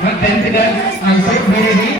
10th girls also be ready.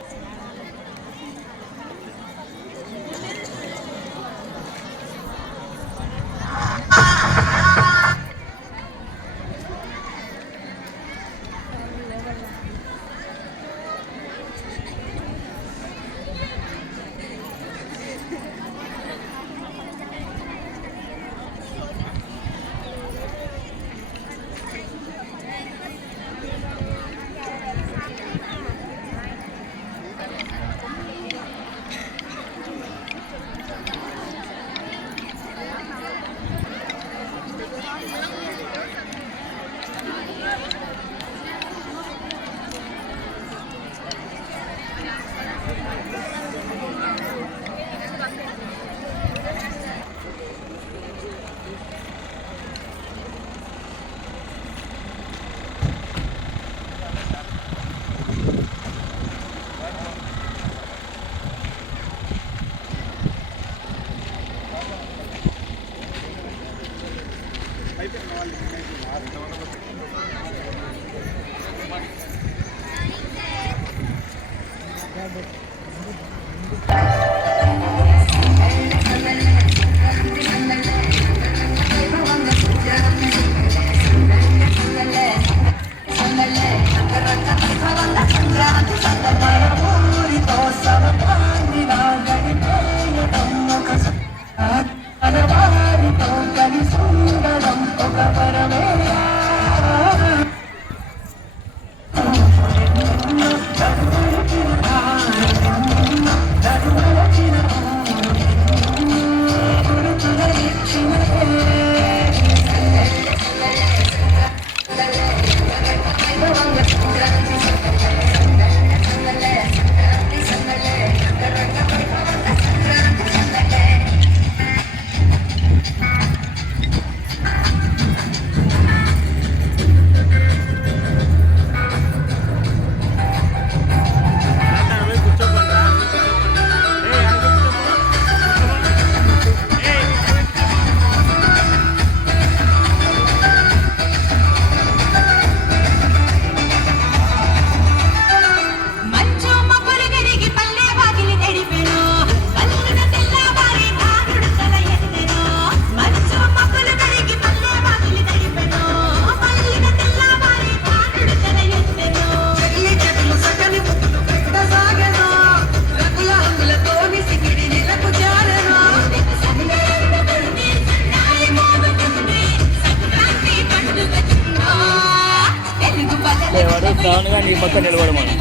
శ్రావణగా నీ పక్క నిలబడమను.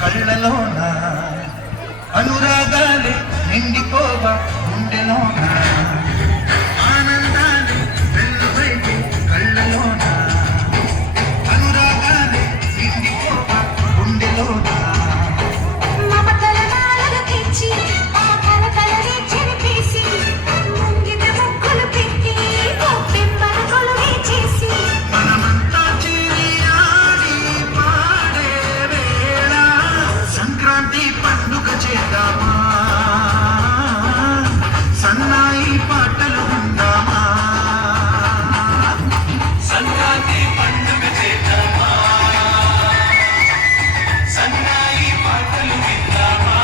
కళ్ళలోన అనురాగాలే నిండిపోవా గుండెలోన ఆనందాలే వెల్లువైతే కళ్ళలోన అనురాగాలే నిండిపోవా గుండెలోన పండుగ చేద్దామా సన్నాయి పాటలు ఉందామా సంక్రాంతి పండుగ చేద్దామా సన్నాయి పాటలు విందామా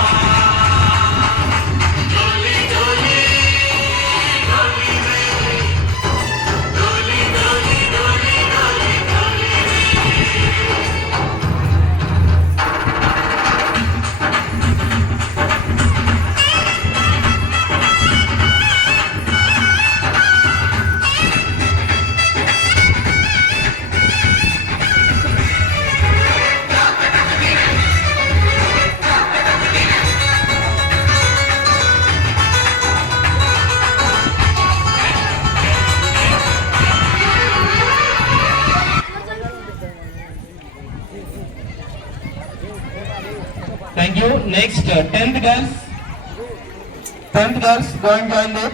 Next, 10th girls. 10th girls, go and join them.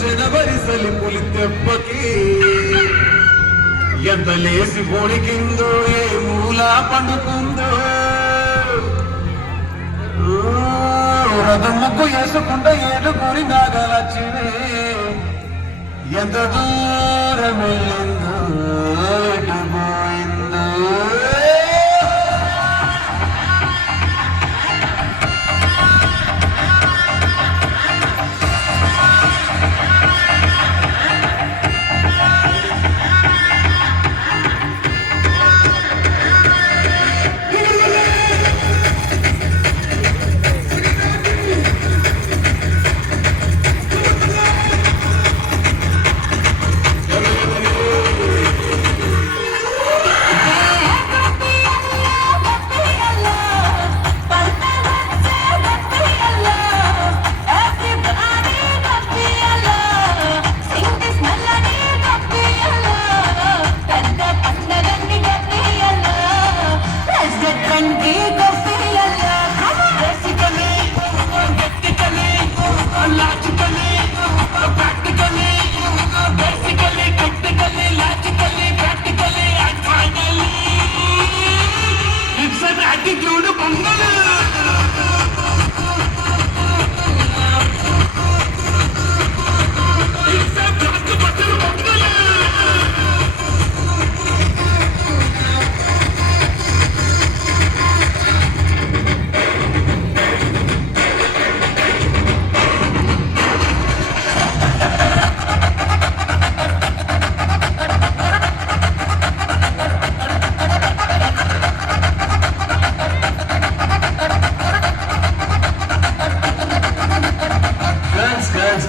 జనవరి సలిపులి తెప్పకి ఎంత లేసి పొడికిందో ఏ మూల పండుకుందో రథం ముగ్గు వేసుకుంటే ఏడుగురి నాగలచ్చినే ఎంత దూరం వెళ్ళిందో ఎటు పోయిందో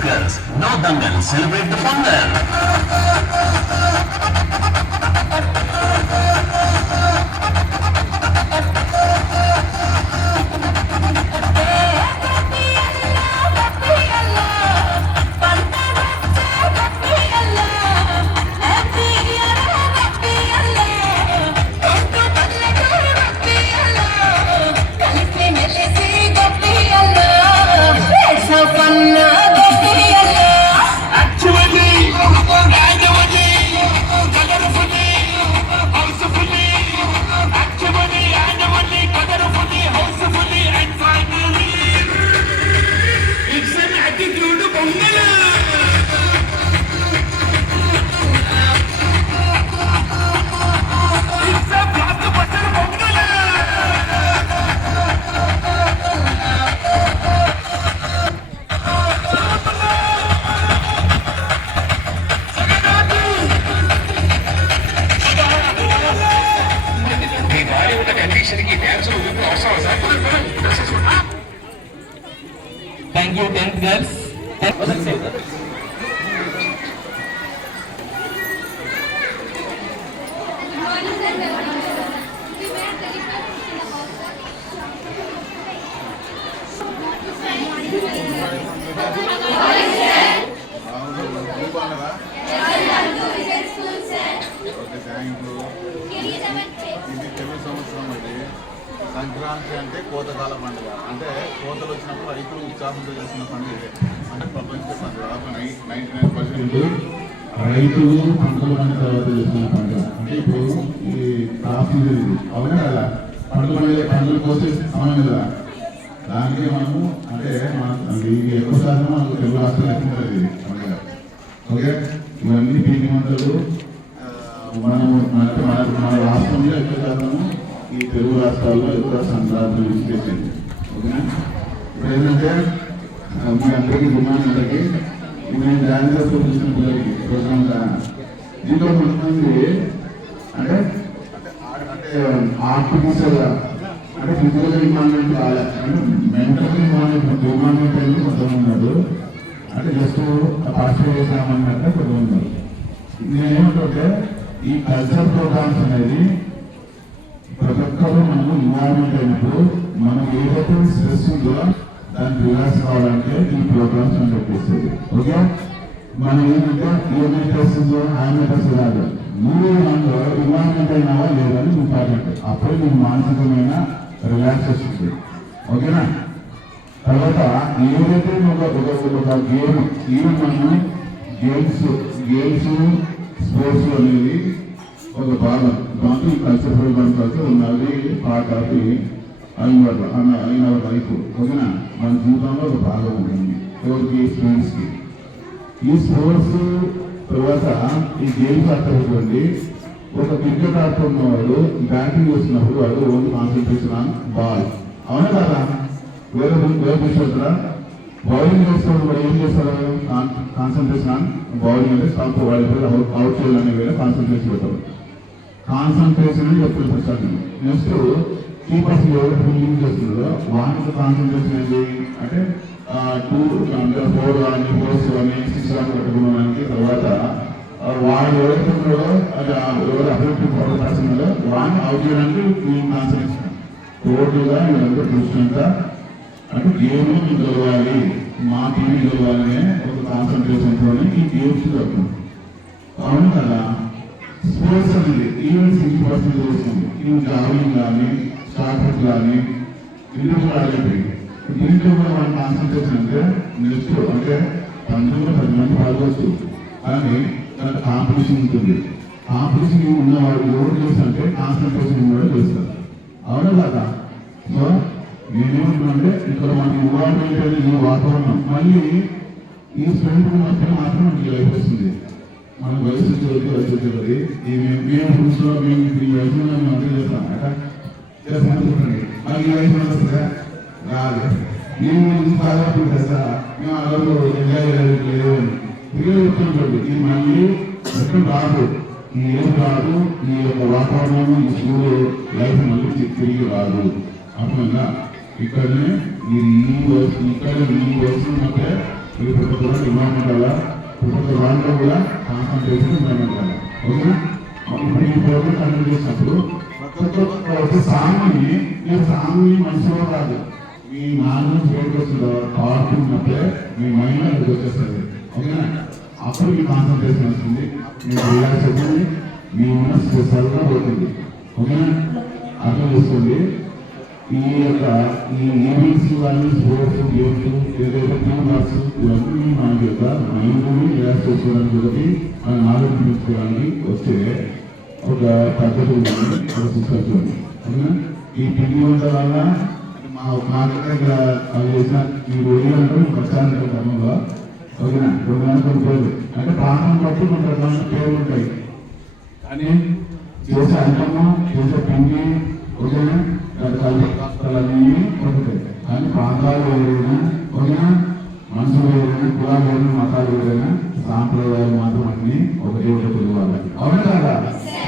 Girls, no dangal, celebrate the fun then. Thank you, 10th girls. Sankranti అంటే కోతకాల పండుగ. అంటే కోతలు వచ్చినప్పుడు రైతులు ఉత్సాహంతో చేస్తున్న పండుగ ఇదే. అంటే ప్రపంచ పండుగ దాదాపు 99% రైతులు పంటలు పండిన తర్వాత చేస్తున్న పండుగ. అంటే ఇప్పుడు ఈ క్రాప్ సీజన్ ఇది అవునా కదా, పంటలు కోసే సమయం కదా. దానికి మనము అంటే ఎక్కువ శాతం మనకు తెలుగు రాష్ట్రాలు ఎక్కువ పండుగ. ఓకే, ఇవన్నీ పిండి వంటలు మనము మన రాష్ట్రంలో ఎక్కువ శాతము ఈ తెలుగు రాష్ట్రాల్లో ఎక్కువ సంక్రాంతి చేసింది. ఓకేనా, ఇప్పుడు ఏంటంటే మీ అందరికీ గుమ్మానికి నేను డాన్స్ చూపించిన పిల్లలకి ప్రోగ్రామ్ దీంట్లో కొంతమంది అంటే ఆర్టిఫిషియల్గా అంటే ఫిజికల్ ఇన్వాల్వ్మెంట్ కాలే, అంటే మెంటల్ ఇన్వాల్వ్మెంట్ అయితే కొంతమంది ఉన్నారు. అంటే జస్ట్ పార్టిసిపేట్ చేసామన్నట్టు కొంతమంది ఉన్నారు. నేనేమంటే ఈ కల్చర్ ప్రోగ్రామ్స్ అనేది ప్రతి ఒక్కరు మనము ఇన్వాల్వ్మెంట్ అయినప్పుడు మనం ఏదైతే స్ట్రెస్ ఉందో దాన్ని రిలాక్స్ కావాలంటే ఈ ప్రోగ్రామ్స్ అని చెప్పేస్తుంది. ఓకే, మనం ఏంటంటే ఏ మెడిటేషన్స్ హ్యాండ్ మెడిటేషన్ కాదు, మీరు దాంట్లో ఇన్వాల్వ్మెంట్ అయినావా లేదని ఇంపార్టెంట్. అప్పుడే మీకు మానసికమైన రిలాక్స్ వస్తుంది. ఓకేనా? తర్వాత ఏదైతే ఒక గేమ్ ఈవెన్ మనం గేమ్స్ స్పోర్ట్స్ అనేది ఒక భాగం. దాంట్లో ఈ కల్చరల్ కల్చర్ ఉన్నది పార్ట్ ఆఫ్ అయిన లైఫ్. ఓకేనా? మన జీవితంలో ఒక భాగం ఉంటుంది. ఎవరికి? స్టూడెంట్స్కి. ఈ స్పోర్ట్స్ తర్వాత ఈ గేమ్స్ ఆడుతున్నటువంటి ఒక క్రికెట్ ఆడుతున్నవాడు బ్యాటింగ్ చేస్తున్నప్పుడు వాడు ఓన్లీ కాన్సన్ట్రేషన్ ఆన్ బాల్. అవునా కదా? వేరే చూస్తారా? బౌలింగ్ చేస్తున్నప్పుడు వాడు ఏం చేస్తారు? కాన్సన్ట్రేషన్ ఆన్ బౌలింగ్ అంటే స్టంప్ వాడి అవుట్ చేయాలనే వేరే కాన్సన్ట్రేషన్ పెడతారు. కాన్సన్ట్రేషన్ అని చెప్తున్నారు ప్రశ్న. నెక్స్ట్ కీపర్స్ ఎవరు ఫీల్డింగ్ చేస్తున్నారో వాటికి కాన్సన్ట్రేషన్ ఏంటి అంటే 4 కానీ 4 కానీ 6 కానీ పెట్టుకోవడానికి. తర్వాత వాడు ఎవరైతే ఉన్నాడో అది ఎవరు అభివృద్ధి పడుతున్నారో వాడిని అవుట్ చేయడానికి కాన్సన్ట్రేషన్. టోటల్గా వీళ్ళందరూ దృష్టి అంటే గేమ్ గెలవాలి, మా టీవీ గెలవాలనే ఒక కాన్సన్ట్రేషన్తో ఈ గేమ్స్ జరుగుతుంది. అవును కదా? స్పోర్ట్స్ అనేది ఈవెంట్స్ 60% వస్తుంది. ఇవి జావింగ్ కానీ షార్ట్ పుట్ కానీ ఇందులో ఆడేవి. దీంట్లో కూడా మన కాన్సన్ట్రేషన్ అంటే నెక్స్ట్ అంటే 10 మంది పాల్గొచ్చు. కానీ దాంట్లో కాంపిటీషన్ ఉంటుంది. కాంపిటీషన్ ఉన్నవాడు ఎవరు చేస్తారంటే కాన్సన్ట్రేషన్ ఉన్నవాడు చేస్తారు. అవునా కదా? సో నేనేమంటున్నానంటే ఇక్కడ మనకి ఇన్వాల్వ్మెంట్ అనేది ఈ వాతావరణం మళ్ళీ ఈ స్టూడెంట్ మధ్య మాత్రం మనకి లైఫ్ వస్తుంది. మన వయసు వచ్చేది మేము పురుషులో మేము ఈ వయసులో మేము అంతే చేస్తాం. చెప్పండి మాకు ఈ వయసు వస్తుందా? రాదు. మేము దాదాపు కదా మేము అలా ఎంజాయ్ లేదు అని తిరిగి చెప్తుంటాడు. ఇది మళ్ళీ ఎక్కడ రాదు, ఈ ఏం రాదు, ఈ యొక్క వాతావరణం ఈ స్కూల్ లైఫ్ మళ్ళీ తిరిగి రాదు. అర్థంగా ఇక్కడనే మీరు ఈ వయసు ఉన్నప్పుడే మీరు ప్రతి ఒక్కరు ఇన్వాల్వ్మెంట్ అలా ప్రతి ఒక్క దాంట్లో కూడా కాన్సన్ట్రేషన్ ఇన్వాల్వ్మెంట్ అలా. ఓకేనా? ఇప్పుడు ఈ ప్రోగ్రామ్ కండక్ట్ చేసినప్పుడు ఒక సాంగ్ని మీరు సాంగ్ని మనసులో రాదు, మీ నాన్న చేయవలసిన పాడుతున్నప్పుడే మీ మైండ్ అక్కడికి వచ్చేస్తుంది. ఓకేనా? అప్పుడు మీ కాన్సన్ట్రేషన్ వస్తుంది, మీకు రిలాక్స్ అవుతుంది, మీ మనసు స్పెషల్గా పోతుంది. ఓకేనా? అర్థం చేసుకోండి. ఈ యొక్క ఈ ఈవెంట్స్ కానీ స్పోర్ట్స్ గేమ్స్ ఏదైతే టీమ్ వర్క్స్ ఇవన్నీ మన యొక్క మైండ్ని రిలాక్స్ చేసుకోవడానికి ఒకటి మన నాలెడ్జ్ పెంచుకోవడానికి వచ్చే ఒక పద్ధతి ఉంది, ఒక సిస్టమ్స్ ఉంది. ఓకేనా? ఈ పిండి వంటల వల్ల మా దగ్గర అవి చేసిన ఈ రోజు అంటే ప్రచారం క్రమంలో ఓకేనా 2 పేర్లు అంటే ప్రాంతం బట్టి మన రకమైన పేర్లు ఉంటాయి. కానీ చేసే అంటము చేసే పిండి ఓకేనా కష్టాలన్నీ ఒకటాయి. కానీ ప్రాంతాలు వేరైనా ఓకేనా మనుషులు వేరైనా కులాలు వేరైనా మతాలు వేరైనా సాంప్రదాయాలు మాత్రం అన్ని ఒకటే తెలియాలి. అవునా కదా?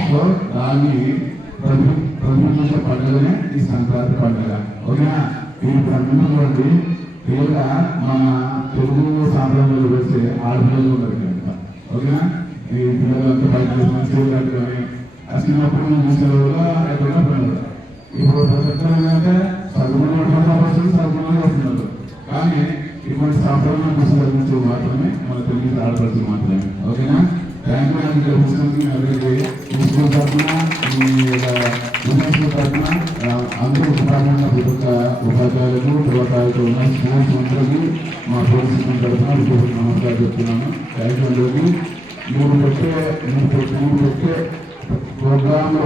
సో దాన్ని ప్రతిబింబించే పండుగనే ఈ సంక్రాంతి పండుగ. ఓకేనా? ఈ ప్రతిబింబించండి లేదా మన తెలుగు సాంప్రదాయాలు వేసే ఆడపిల్లలు ఉంటారు. ఓకేనా? ఈ పిల్లలంతా బయట చేయాలి కానీ చిన్నప్పుడు మనం చూసేవాళ్ళ ఎక్కడైనా పిల్లలు ఇప్పుడు ఏంటంటే సర్వమంది వస్తున్నారు. కానీ ఇటువంటి సాంప్రదాయం పుస్తకాల మాత్రమే మన తెలుగు ఆడపడుతుంది మాత్రమే. ఓకేనా? Thank you. పుస్తకానికి స్కూల్ తరఫున తరఫున అందరూ ఉపాధ్యాయుల ప్రతి ఒక్క ఉపాధ్యాయులకు తర్వాత ఉన్న స్కూల్స్ అందరికీ మా ప్రిన్సిపల్ తరఫున నమస్కారం చెప్తున్నాను. థ్యాంక్ యూ అందరికీ. మీరు పెట్టే ప్రోగ్రాంలో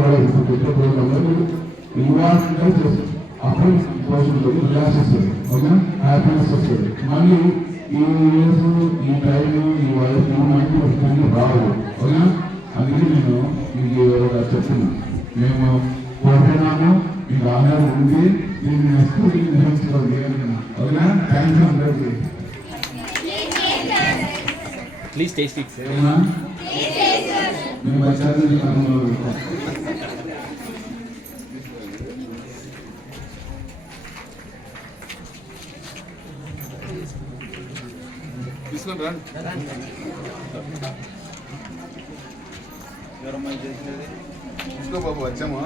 పెట్టే ప్రోగ్రాంలో ఇన్వాల్వ్మెంట్ చేస్తారు. అప్పుడు పోషన్లో రిలాక్స్ వస్తుంది. ఓకేనా? హ్యాపీనెస్ వస్తుంది. మళ్ళీ ఈ ఇయర్స్ ఈ టైం ఈ వయసు మైండ్ వస్తుంది రావు. ఓకేనా? అందుకే నేను మీకు చెప్తున్నాను, మేము కోరుకున్నాము మీకు ఆధారం ఉంది, దీన్ని నెక్స్ట్ నిర్వహించుకోవాలి. ఓకేనా? థ్యాంక్ యూ అందరికీ. Please taste it. మేము వచ్చాక క్రమంలో వెళ్తాం. తీసుకొని రండి. తీసుకో బాబు, వచ్చాము.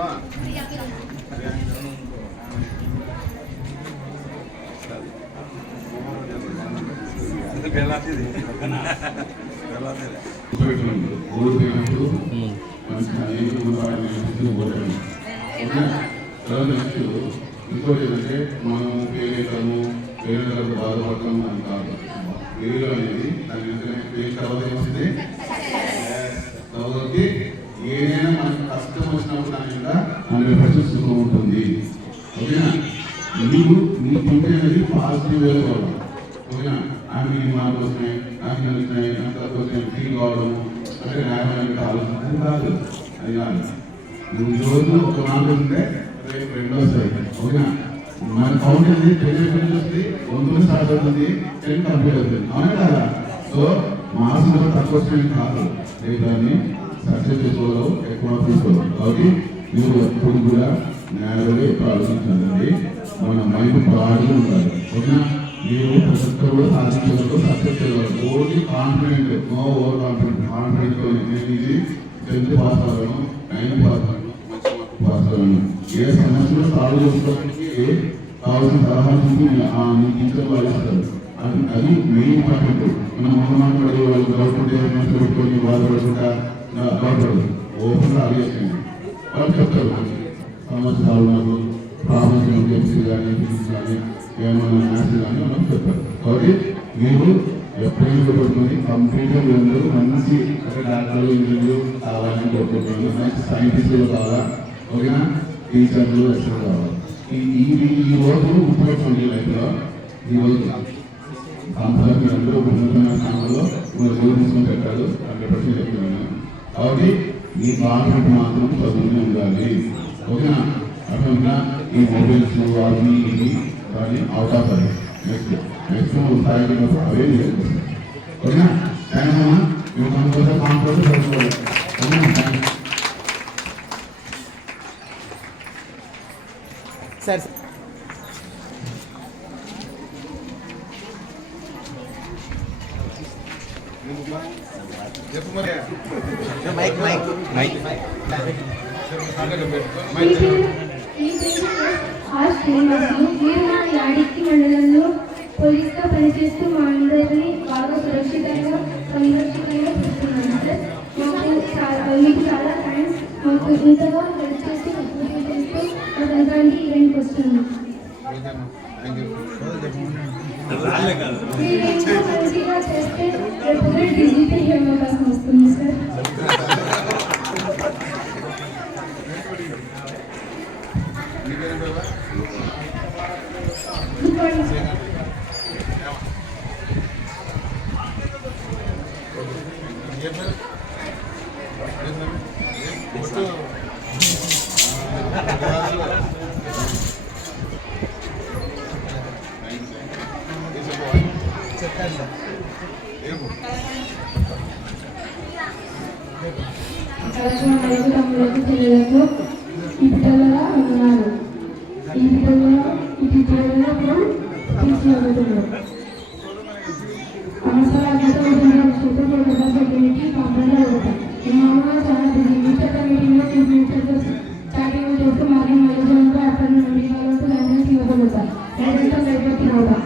ఓడిపోయినప్పుడు మనకి అనేక పోతాయి. తర్వాత నెక్స్ట్ ఇంకోటి ఏంటంటే మనం పేరేస్తాము పేరు బాధపడతాము అని కాదు. పేరు అనేది దాని పేరు తర్వాత ఏమొస్తుంది కాబట్టి ఏదైనా మనకు కష్టం వచ్చినప్పుడు దాని మీద 100% సుఖం ఉంటుంది. ఓకేనా? నీకు నీ థింకింగ్ అనేది పాజిటివ్ వేలో కావాలి. ఓకేనా? ఆమె మార్పులు వస్తున్నాయి, నాకు వచ్చినాయి, నాకు తక్కువ వస్తున్నాయి, ఫీల్ కావడం అంటే న్యాయమైన ఆలోచన అది కాదు. అది కాదు. నువ్వు ఈరోజు ఒక మార్పు ఉంటే రేపు 2 వస్తాయి. ఓకేనా? మన కౌంట్ అనేది 10 వస్తుంది, 1 స్టార్ట్ అవుతుంది, 10 కంప్లీట్ అవుతుంది. అవునా కదా? సో మార్క్స్ కూడా తక్కువ వస్తున్నాయి కాదు, రేపు దాన్ని సక్సెస్ చేసుకోవడం ఎక్కువ తీసుకోవాలి. కాబట్టి మీరు ఎప్పుడు కూడా న్యాయంగా ఎక్కువ ఆలోచించాలండి. మన మైండ్ బ్రాడ్గా ఉండాలి. ఓకేనా? మీరు ప్రతి ఒక్కరు కూడా సాధించగలరు, సక్సెస్ చేయగలరు. Only confident, no over confident. కాన్ఫిడెంట్తో నేను ఇది 10th పాస్ అవ్వను, 9th పాస్ అవ్వను, మంచి మార్కులు పాస్ అవ్వను. ఏ సమస్యలు సాల్వ్ చేసుకోవడానికి కావాల్సిన సలహాలు మీ టీచర్ వాళ్ళు ఇస్తారు. అది మెయిన్ ఇంపార్టెంట్. మనం మొహమాటపడి వాళ్ళు గవర్నమెంట్ పెట్టుకొని బాధపడకుండా బాధపడదు. ఓపెన్గా అడిగేసండి, వాళ్ళు చెప్తారు సమస్య సాల్వ్ నాకు ప్రాబ్లమ్స్ ఎంసీ కానీ ఫిజిక్స్ కానీ ఏమైనా మ్యాథ్స్ కానీ మనం చెప్తారు. కాబట్టి మీరు ఎప్పుడైనా పెట్టుకొని కంప్లీట్గా మీరు మంచి డాక్టర్లు ఇంజనీర్లు కావాలని కోరుకుంటున్నాను. మంచి సైంటిస్టులు కావాలా. ఓకేనా? టీచర్లు ఎక్స్లు కావాలి. ఈ రోజు ఉపయోగపడి లైఫ్లో ఈరోజు కంపల్సరీ అందరూ ఉన్నతమైన స్థానంలో మీరు తీసుకొని పెట్టారు. 100% చెప్తున్నాను. కాబట్టి ఈ కాన్ఫిడెంట్ మాత్రం చదువుతూనే ఉండాలి. ఓకేనా? అట్లా ఈ మొబైల్స్ అవి ఇవి కానీ అవుట్ ఆఫ్ అది నెక్స్ట్ స్థాయి అవే లేదు. ఓకేనా? థ్యాంక్స్ అమ్మా. మీరు కంపల్సరీ కాన్ఫిడెంట్ చదువుకోవాలి. ఓకేనా? Thanks sir. Mike mike mike మీరు మా యాడికి మండలంలో పోలీస్గా పనిచేస్తూ మా అందరినీ బాగా సురక్షితంగా సంరక్షితంగా చూస్తున్నాను సార్. మీకు చాలా థ్యాంక్స్. మాకు ఇంతగా హెల్ప్ చేసి సపోర్ట్ చేస్తూ మా సంక్రాంతి ఈవెంట్కి వస్తున్నాను. మీరు మంచిగా చేస్తే రేపు డిజిటల్ హేమోగ్రాఫ్ వస్తుంది సార్. తమ్ములకు పిల్లలకు ఈ పిల్లలుగా ఉన్నారు. ఈ పిల్లల్లో తీర్చిదిద్దుతున్నారు. అవసరాలతో సెక్యూరిటీ కాంప్లైంట్ అవుతాయి. మామూలుగా చాలా బిజీ ఫ్యూచర్ మీటింగ్లో చాటింగ్ చేస్తూ మార్నింగ్ మధ్యాహ్నంలో ఆఫ్టర్నూన్ మీటింగ్లో లైసెన్స్ ఇవ్వగలుగుతారు. లైసెన్స్ బయటకి రావడం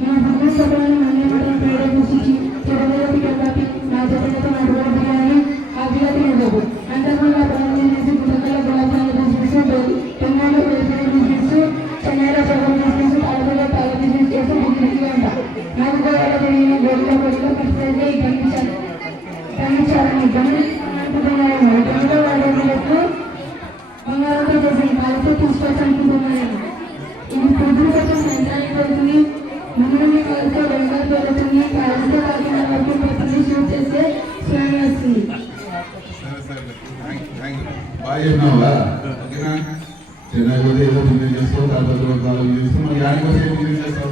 మన సంఘటనలను మళ్ళీ మనం పేరు చూసి చెరవేసి కాబట్టి నా చెత్తలతో నడవడం కానీ అభివృద్ధి ఉండదు. అంతకుముందు అభివృద్ధి చేసి గుండెల గులాబాల బిజినెస్, తెలంగాణ బిజినెస్, చెన్నైలో చదువు బిజినెస్, అడవిలో పాల బిజినెస్ చేసి బిజినెస్ అంట. నాకు కూడా జరిగిన గొడవ పరిస్థితి గమనించాలని గమనించుకుంటున్నారేమో. తెలుగులో వాళ్ళకు బంగారంతో చేసిన కాలుతో తీసుకొచ్చి అనుకుంటున్నారేమో. ఇది పొద్దున కోసం యంత్రానికి వెళ్తుంది, ముందు కాలుతో బంగారు పెరుగుతుంది, కాలుతో కాకిన వరకు పోతుంది, షూట్ చేస్తే స్వామి వస్తుంది. బాగా చెప్పినావా? ఓకేనా? చెన్నై పోతే ఏదో బిజినెస్ చేస్తావు, తాతలు కాలం చేస్తావు, మరి యాడికి పోతే ఏం బిజినెస్ చేస్తావు?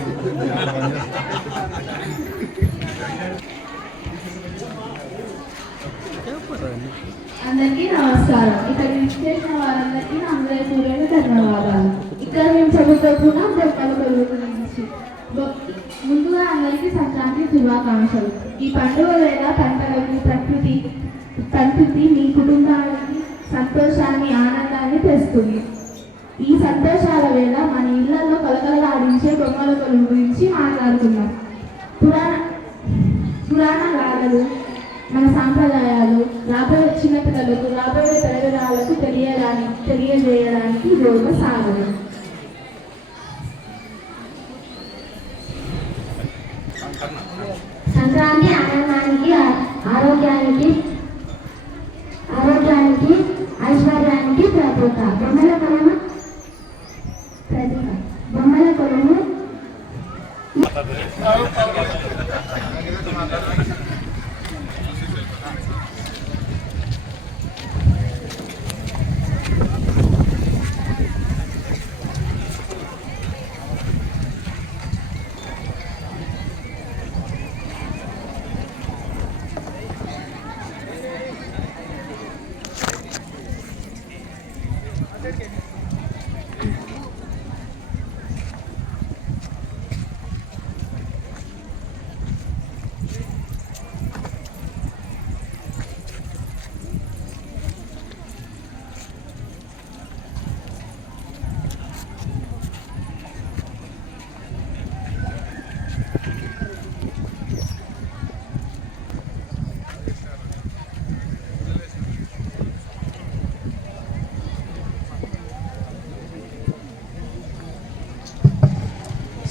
అందరికీ నమస్కారం. ఇక్కడ విచ్చేసిన వారందరికీ నా హృదయపూర్వక ధన్యవాదాలు. ఇక్కడ మేము చదువుతున్న బొక్కల కొలువు గురించి ముందుగా అందరికీ సంక్రాంతి శుభాకాంక్షలు. ఈ పండుగ వేళ పంటలకు ప్రకృతి మీ కుటుంబానికి సంతోషాన్ని ఆనందాన్ని తెస్తుంది. ఈ సంతోషాల వేళ మన ఇళ్లలో కలకలలాడించే బొమ్మల కొలువు గురించి మాట్లాడుతున్నాం. పురాణ గాథలు, మన సాంప్రదాయాలు రాబోయే చిన్నపిల్లలకు రాబోయే తరగతులకు తెలియజేయడానికి ఇది ఒక సాధనం. సంక్రాంతి ఆనందానికి ఆరోగ్యానికి ఐశ్వర్యానికి ప్రతీక. బొమ్మల కొలుము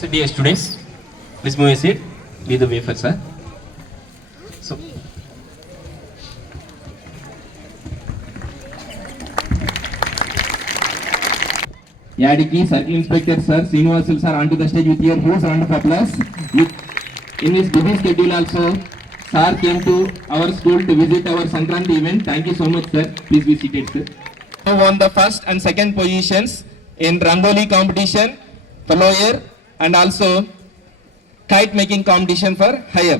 So dear students, please move your seat. Lead the way for sir. So Yadiki Circle Inspector Sir Srinivasul Sir onto the stage with your huge round of applause. In his busy schedule also, Sir came to our school to visit our Sankranti event. Thank you so much, sir. Please be seated, sir. Who won the first and second positions in Rangoli competition for lower and also kite making competition for higher.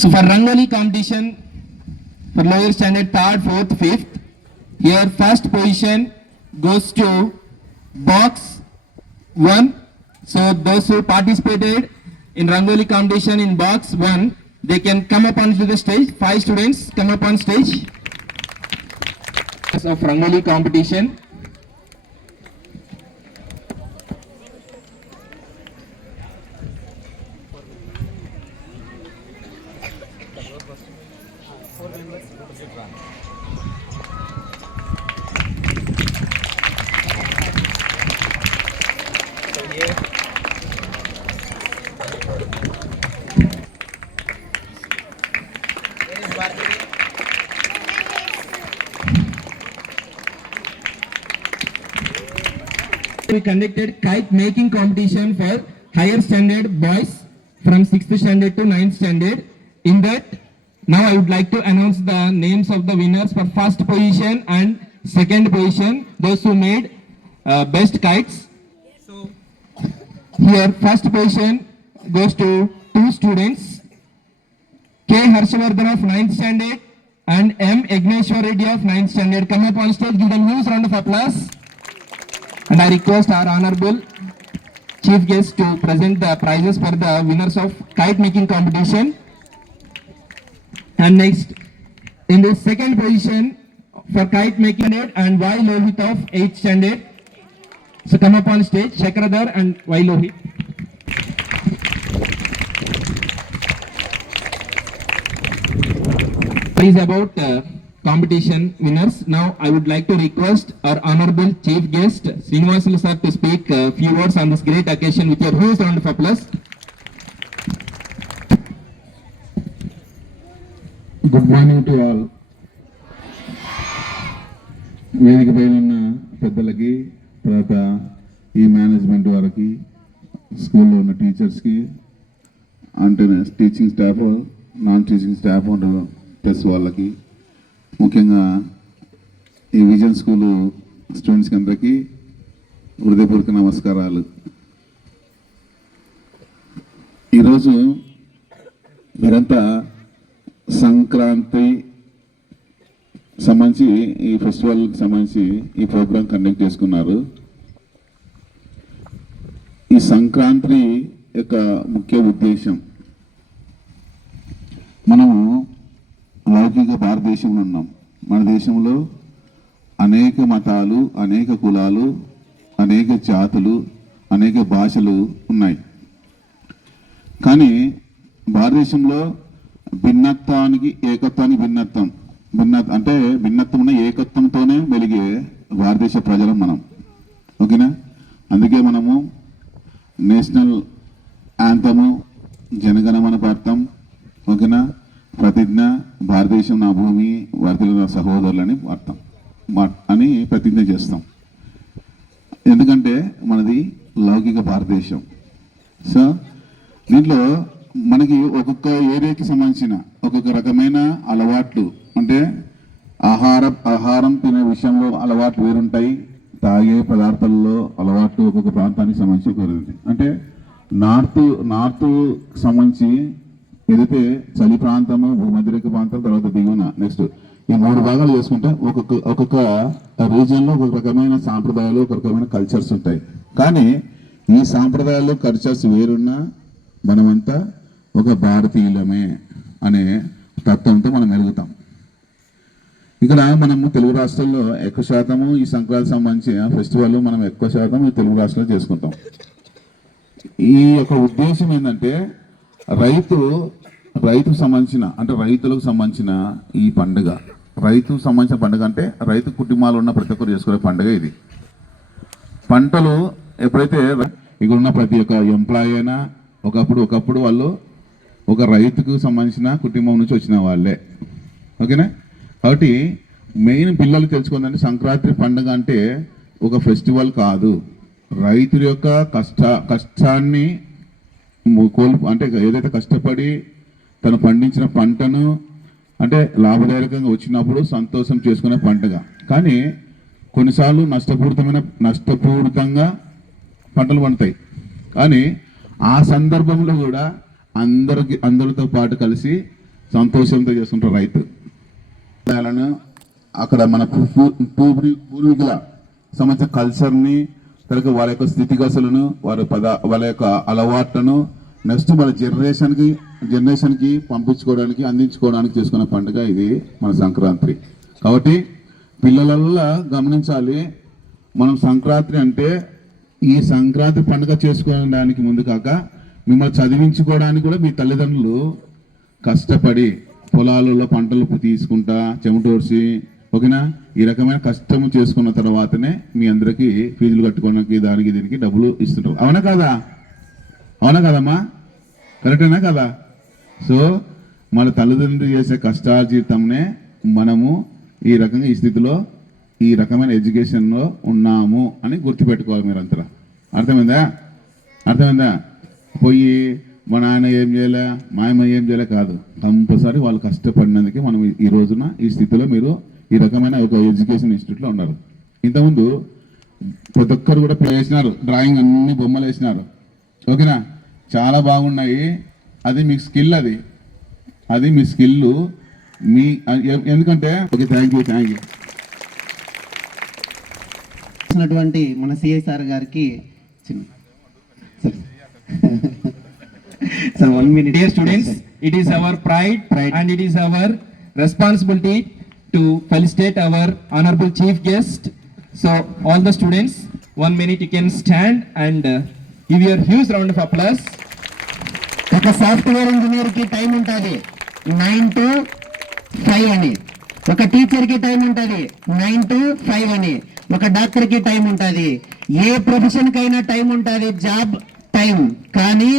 So for Rangoli competition for lower standard, third, fourth, fifth, here first position goes to box 1. So those who participated in Rangoli competition in box 1, they can come up onto the stage. 5 students come up on stage of Rangoli competition. We conducted kite making competition for higher standard boys from 6th standard to 9th standard. In that, now I would like to announce the names of the winners for first position and second position, those who made best kites. So here first position goes to 2 students, K. Harshavardhan of 9th standard and M. Igneshwar Reddy of 9th standard. Come up on stage, give them a huge round of applause. And I request our honorable chief guest to present the prizes for the winners of kite making competition. And next, in the second position for kite making and Y. Lohit of 8th standard. So come up on stage, Shakradhar and Y. Lohit. Please about competition winners. Now I would like to request our honorable chief guest Srinivasul sir to speak a few words on this great occasion with your huge round of applause. Good morning to all. వేదిక పైన ఉన్న పెద్దలకి, తర్వాత ఈ management వారికి, స్కూల్లో ఉన్న టీచర్స్కి, అంటే teaching staff, non teaching staff plus వాళ్ళకి, ముఖ్యంగా ఈ విజన్ స్కూలు స్టూడెంట్స్కి అందరికీ హృదయపూర్వక నమస్కారాలు. ఈరోజు మీరంతా సంక్రాంతి సంబంధించి, ఈ ఫెస్టివల్కి సంబంధించి ఈ ప్రోగ్రాం కండక్ట్ చేసుకున్నారు. ఈ సంక్రాంతి యొక్క ముఖ్య ఉద్దేశం, మనము లౌకిక భారతదేశంలో ఉన్నాం. మన దేశంలో అనేక మతాలు, అనేక కులాలు, అనేక జాతులు, అనేక భాషలు ఉన్నాయి. కానీ భారతదేశంలో భిన్నత్వానికి ఏకత్వానికి అంటే భిన్నత్వం ఉన్న ఏకత్వంతోనే వెలిగే భారతదేశ ప్రజలం మనం. ఓకేనా? అందుకే మనము నేషనల్ యాంథము జనగణమన పాడతాం. ఓకేనా? ప్రతిజ్ఞ భారతదేశం నా భూమి, భారతీయులు నా సహోదరులని పాడతాం అని ప్రతిజ్ఞ చేస్తాం. ఎందుకంటే మనది లౌకిక భారతదేశం. సో దీంట్లో మనకి ఒక్కొక్క ఏరియాకి సంబంధించిన ఒక్కొక్క రకమైన అలవాట్లు, అంటే ఆహారం తినే విషయంలో అలవాట్లు వేరుంటాయి. తాగే పదార్థాల్లో అలవాట్లు ఒక్కొక్క ప్రాంతానికి సంబంధించి ఒకటి. అంటే నార్త్ సంబంధించి ఏదైతే చలి ప్రాంతము, భూమధ్యరేఖ ప్రాంతం, తర్వాత దిగువన, నెక్స్ట్ ఈ 3 భాగాలు చేసుకుంటే ఒక్కొక్క రీజియన్లో ఒక్కొక్క రకమైన సాంప్రదాయాలు, ఒక రకమైన కల్చర్స్ ఉంటాయి. కానీ ఈ సాంప్రదాయాలు, కల్చర్స్ వేరున్నా మనమంతా ఒక భారతీయులమే అనే తత్వంతో మనం ఎదుగుతాం. ఇక్కడ మనము తెలుగు రాష్ట్రాల్లో ఎక్కువ శాతము ఈ సంక్రాంతి సంబంధించిన ఫెస్టివల్ మనం ఎక్కువ శాతం ఈ తెలుగు రాష్ట్రాల్లో చేసుకుంటాం. ఈ యొక్క ఉద్దేశం ఏంటంటే రైతుకు సంబంధించిన, అంటే రైతులకు సంబంధించిన ఈ పండుగ, రైతుకు సంబంధించిన పండుగ అంటే రైతు కుటుంబాలు ఉన్న ప్రతి ఒక్కరు చేసుకునే పండుగ ఇది. పంటలు ఎప్పుడైతే ఇక్కడ ఉన్న ప్రతి ఒక్క ఎంప్లాయీ అయినా ఒకప్పుడు వాళ్ళు ఒక రైతుకు సంబంధించిన కుటుంబం నుంచి వచ్చిన వాళ్ళే. ఓకేనా? కాబట్టి మెయిన్ పిల్లలు తెలుసుకుందంటే సంక్రాంతి పండుగ అంటే ఒక ఫెస్టివల్ కాదు, రైతుల యొక్క కష్టాన్ని అంటే ఏదైతే కష్టపడి తను పండించిన పంటను అంటే లాభదాయకంగా వచ్చినప్పుడు సంతోషం చేసుకునే పండుగ. కానీ కొన్నిసార్లు నష్టపూరితంగా పంటలు పండుతాయి. కానీ ఆ సందర్భంలో కూడా అందరితో పాటు కలిసి సంతోషంతో చేసుకుంటారు రైతు. అక్కడ మన పూర్వీకుల సంబంధించిన కల్చర్ని, తర్వాత వాళ్ళ యొక్క స్థితిగతులను, వాళ్ళ యొక్క అలవాట్లను నెక్స్ట్ మన జనరేషన్కి పంపించుకోవడానికి, అందించుకోవడానికి చేసుకునే పండుగ ఇది మన సంక్రాంతి. కాబట్టి పిల్లలల్లా గమనించాలి, మనం సంక్రాంతి అంటే ఈ సంక్రాంతి పండుగ చేసుకోవడానికి ముందు కాక మిమ్మల్ని చదివించుకోవడానికి కూడా మీ తల్లిదండ్రులు కష్టపడి పొలాలలో పంటలు తీసుకుంటా చెమటోర్చి, ఓకేనా, ఈ రకమైన కష్టం చేసుకున్న తర్వాతనే మీ అందరికీ ఫీజులు కట్టుకోవడానికి దానికి దీనికి డబ్బులు ఇస్తుంటారు. అవునా కదమ్మా? కరెక్టేనా కదా? సో మన తల్లిదండ్రులు చేసే కష్టార్జితంనే మనము ఈ రకంగా ఈ స్థితిలో ఈ రకమైన ఎడ్యుకేషన్లో ఉన్నాము అని గుర్తుపెట్టుకోవాలి మీరంతా. అర్థమైందా? పోయి మా నాయన ఏం చేయలే, మా అమ్మ ఏం చేయలే కాదు, కంపల్సరీ వాళ్ళు కష్టపడినందుకే మనం ఈ రోజున ఈ స్థితిలో మీరు ఈ రకమైన ఒక ఎడ్యుకేషన్ ఇన్స్టిట్యూట్లో ఉన్నారు. ఇంతకుముందు ప్రతి ఒక్కరు కూడా వేసినారు, డ్రాయింగ్ అన్ని బొమ్మలు వేసినారు. ఓకేనా? చాలా బాగున్నాయి. అది మీకు స్కిల్, అది మీ స్కిల్. ఎందుకంటే ఓకే, థ్యాంక్ యూ. మన సిఐ సార్ గారికి Sir, 1 minute. Dear students, it is our pride and it is our responsibility to felicitate our honorable chief guest. So all the students, 1 minute you can stand and give your huge round of applause. ఒక software engineer కి time ఉంటుంది 9 to 5 అని, ఒక teacher కి time ఉంటుంది 9 to 5 అని, ఒక doctor కి టైం ఉంటుంది, ఏ ప్రొఫెషన్ కైనా టైం ఉంటుంది, జాబ్ టైం. కానీ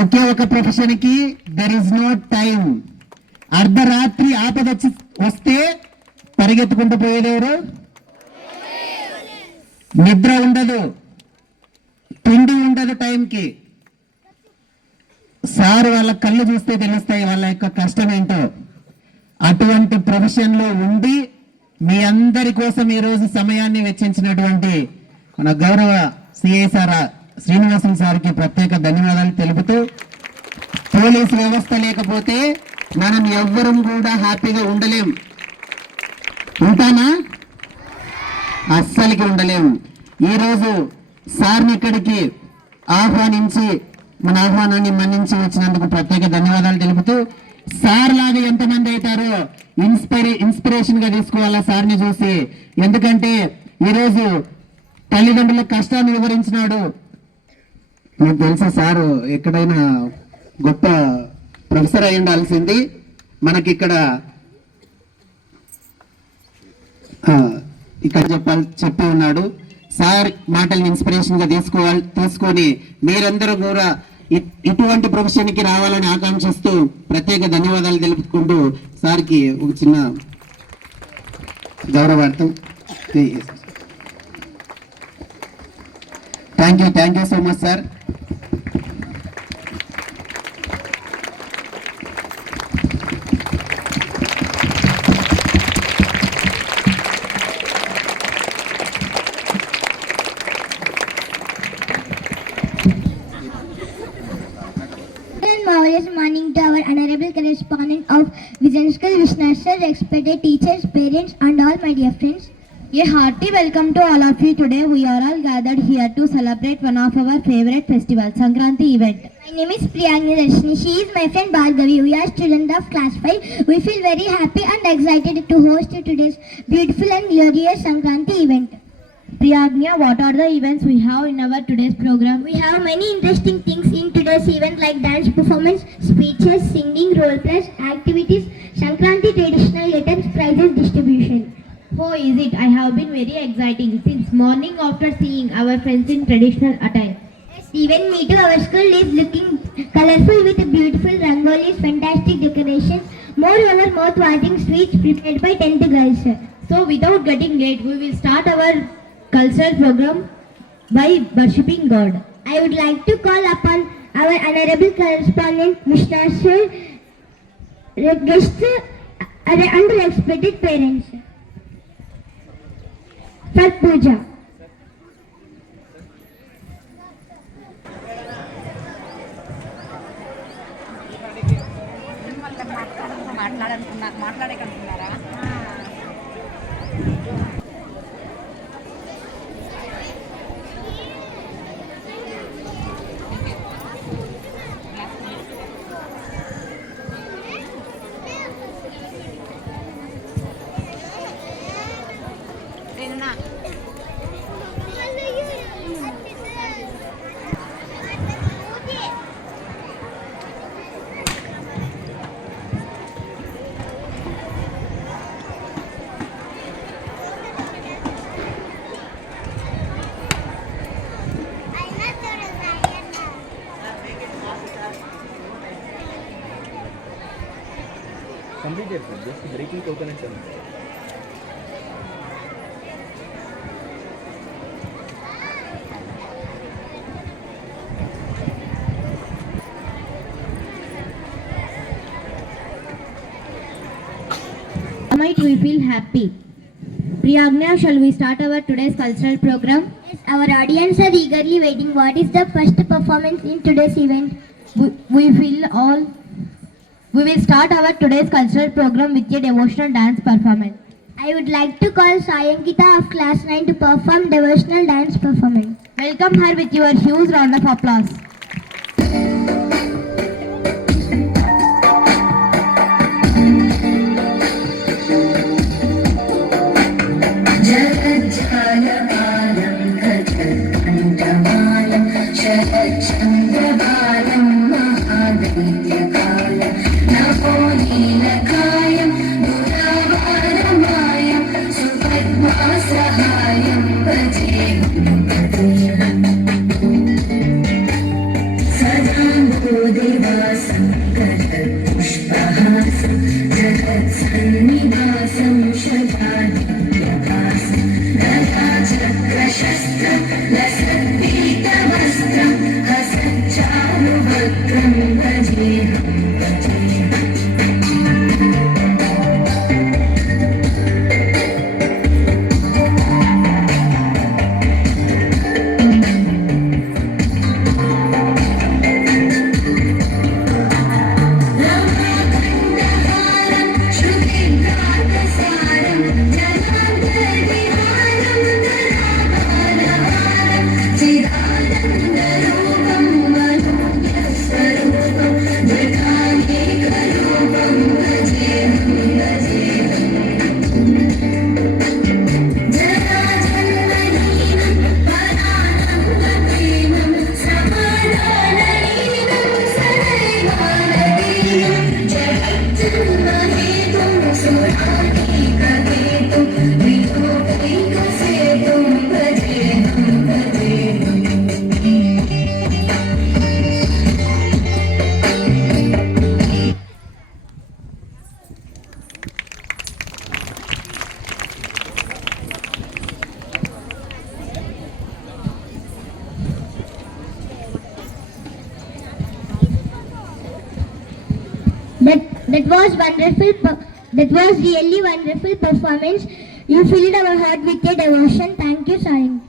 ఒకే ఒక ప్రొఫెషన్ కి దెర్ ఇస్ నో టైం. అర్ధరాత్రి ఆపద వస్తే పరిగెత్తుకుంటూ పోయేదేవరు? నిద్ర ఉండదు, తిండి ఉండదు టైంకి. సార్ వాళ్ళ కళ్ళు చూస్తే తెలుస్తాయి వాళ్ళ యొక్క కష్టం ఏంటో. అటువంటి ప్రొఫెషన్ లో ఉండి మీ అందరి కోసం ఈ రోజు సమయాన్ని వెచ్చించినటువంటి మన గౌరవ సిఐ సార్ శ్రీనివాసన్ సార్కి ప్రత్యేక ధన్యవాదాలు తెలుపుతూ, పోలీసు వ్యవస్థ లేకపోతే మనం ఎవ్వరం కూడా హ్యాపీగా ఉండలేం. ఉంటానా? అస్సలకి ఉండలేం. ఈరోజు సార్ని ఇక్కడికి ఆహ్వానించి మన ఆహ్వానాన్ని మన్నించి వచ్చినందుకు ప్రత్యేక ధన్యవాదాలు తెలుపుతూ, సార్ లాగా ఎంతమంది అవుతారో ఇన్స్పిరేషన్ గా తీసుకోవాలా సార్ని చూసి. ఎందుకంటే ఈరోజు తల్లిదండ్రుల కష్టాన్ని వివరించినాడు. మీకు తెలుసా సార్ ఎక్కడైనా గొప్ప ప్రొఫెసర్ అయి ఉండాల్సింది. మనకి ఇక్కడ చెప్పి ఉన్నాడు. సార్ మాటల్ని ఇన్స్పిరేషన్ గా తీసుకొని మీరందరూ కూడా ఇటువంటి ప్రొఫెషన్ కి రావాలని ఆకాంక్షిస్తూ ప్రత్యేక ధన్యవాదాలు తెలుపుకుంటూ సార్కి ఒక చిన్న గౌరవార్థం. Thank you so much sir. Marvelous morning to our honorable correspondent of Vision School, Vishnu sir, respected teachers, parents and all my dear friends. A hearty welcome to all of you. Today we are all gathered here to celebrate one of our favorite festivals, Sankranti event. My name is Priyangni Darshini. She is my friend Bhargavi. We are students of class 5. We feel very happy and excited to host today's beautiful and glorious Sankranti event. Priyagnya, what are the events we have in our today's program? We have many interesting things in today's event like dance performance, speeches, singing, role plays, activities, Sankranti traditional items, prizes distribution. Oh, is it? I have been very exciting since morning after seeing our friends in traditional attire. Yes, even me too. Our school is looking colorful with beautiful rangolis, fantastic decorations. Moreover, mouth-watering sweets prepared by 10th girls. So without getting late, we will start our cultural program by worshipping God. I would like to call upon our honorable correspondent, Mishna sir, guests and respected parents for puja. మాట్లాడేకంటున్నారా? Completed, sir. Just breaking coconuts. Tonight we feel happy. Priyagnya, shall we start our today's cultural program? Yes, our audience are eagerly waiting. What is the first performance in today's event? We will start our today's cultural program with a devotional dance performance. I would like to call Sayankita of class 9 to perform devotional dance performance. Welcome her with your huge round of applause. Hasa chalu vakram bhaje That was wonderful. That was really wonderful performance. You filled our heart with your devotion. Thank you, Sayin.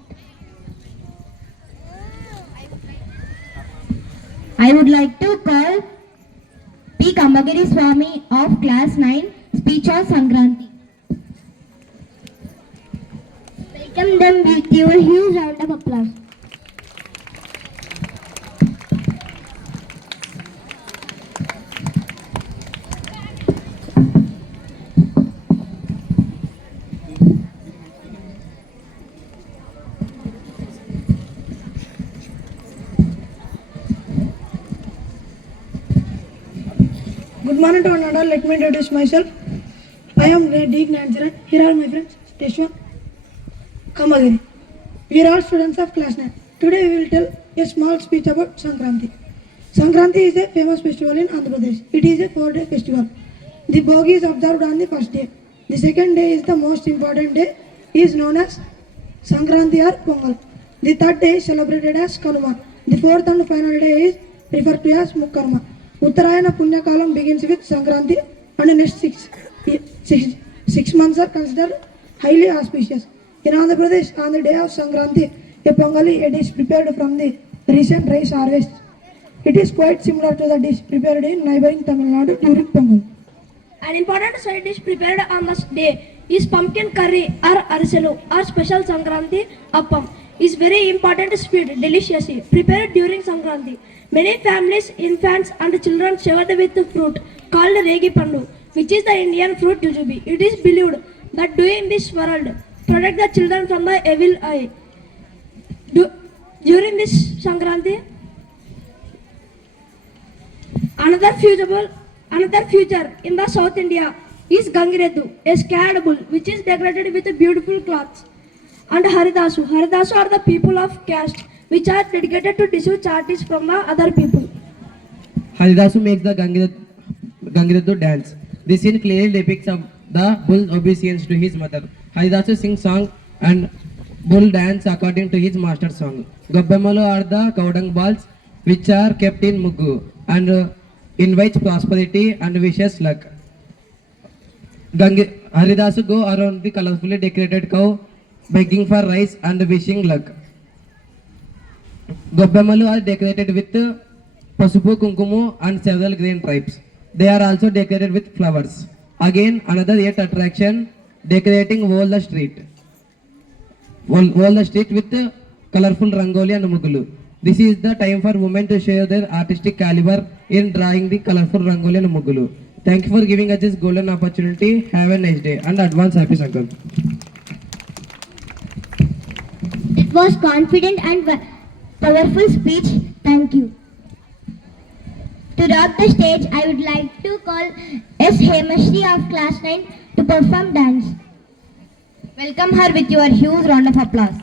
I would like to call P. Kambagiri Swami of Class 9, speech on Sankranti. Welcome them with your huge round of applause. Good morning to one and all. Let me introduce myself. I am Deek Nansaran. Here are my friends. Teshwa, Kamagiri. We are all students of class 9. Today we will tell a small speech about Sankranti. Sankranti is a famous festival in Andhra Pradesh. It is a 4-day festival. The Bhogi is observed on the first day. The second day is the most important day. It is known as Sankranti or Pongal. The third day is celebrated as Kanuma. The fourth and final day is referred to as Mukkarma. Uttarayana Punya Kalam begins with Sankranti and the next six months are considered highly auspicious. In Andhra Pradesh, on the day of Sankranti, a Pongali, a dish prepared from the recent rice harvest. It is quite similar to the dish prepared in neighboring Tamil Nadu during Pongal. An important side dish prepared on this day is pumpkin curry or ariselu or special Sankranti appam. Is very important sweet, delicious, prepared during Sankranti. Many families, infants and children showered with fruit called Regi Pandu, which is the Indian fruit jujubi. It is believed that doing this world protect the children from the evil eye. During this Sankranti, another feature in the South India is Gangiredu, a scared bull which is decorated with beautiful cloths. And Haridasu. Haridasu are the people of caste which are dedicated to receive charities from the other people. Haridasu makes the Gangiredu dance. This scene clearly depicts of the bull's obedience to his mother. Haridasu sings song and bull dance according to his master's song. Gobbemalu are the cowdung balls which are kept in Muggu and invites prosperity and wishes luck. Haridasu go around the colorfully decorated cow begging for rice and wishing luck. Gobbemalu are decorated with Pasupu, Kunkumu and several grain types. They are also decorated with flowers. Again, another yet attraction, decorating all the street with colorful rangoli and mugulu. This is the time for women to show their artistic caliber in drawing the colorful rangoli and mugulu. Thank you for giving us this golden opportunity. Have a nice day and advance happy Sankranti. It was confident and powerful speech. Thank you. To rock the stage, I would like to call S. Hemashri of Class 9 to perform dance. Welcome her with your huge round of applause.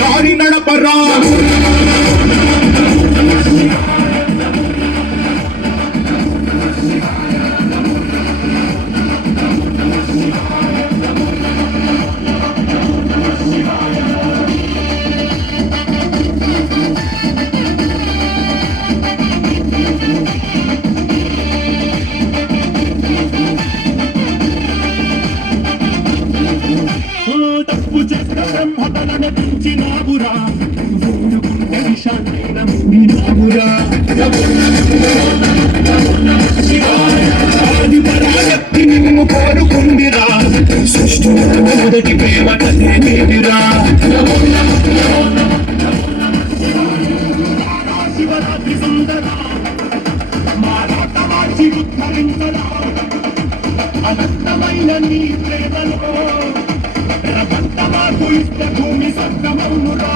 దారి నడపరా మించినావురా ఊరుకుంటే విషాన్నైనా మింగినావురా ఆది పరాగత్తి నిన్ను కోరుకుందిరా సృష్టిలో మొదటి ప్రేమ కథే నీదిరా శివరాత్రి సుందర మారాటమాచి ఉద్ధరించరా అనంతమైన నీ ప్రేమలో ప్రబంధమాకు ఇష్ట భూమి సర్గమౌనురా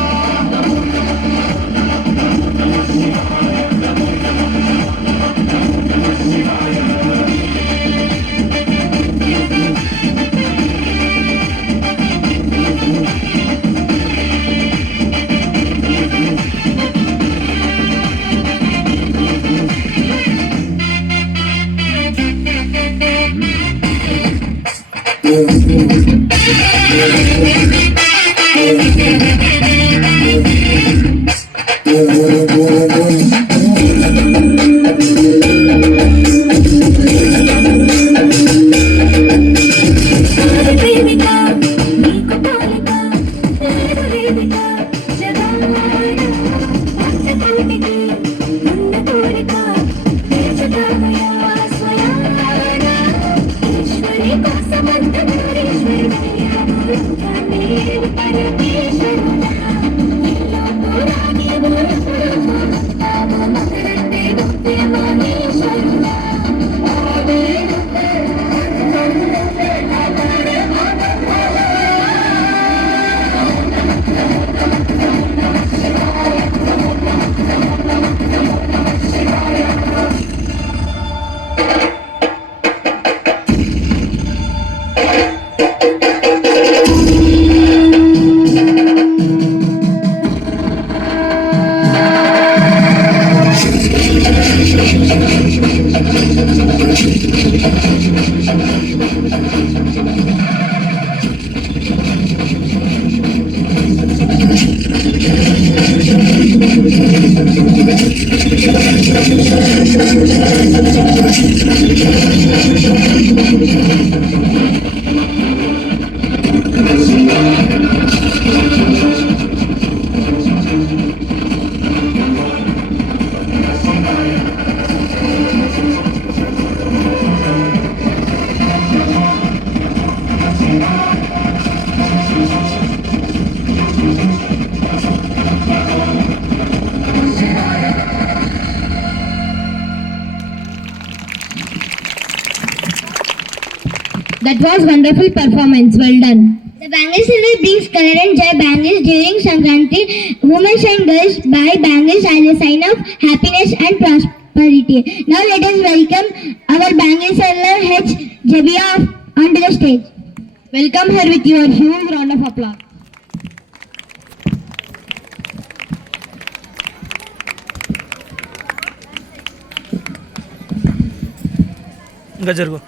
That was wonderful performance. Well done. The Bangle Festival brings color and joy bangles during Sankranti. Women and girls buy bangles as a sign of happiness and prosperity. Now let us welcome our Bangle seller H. Jabia onto the stage. Welcome her with your huge round of applause. ఇంకా జరుగు.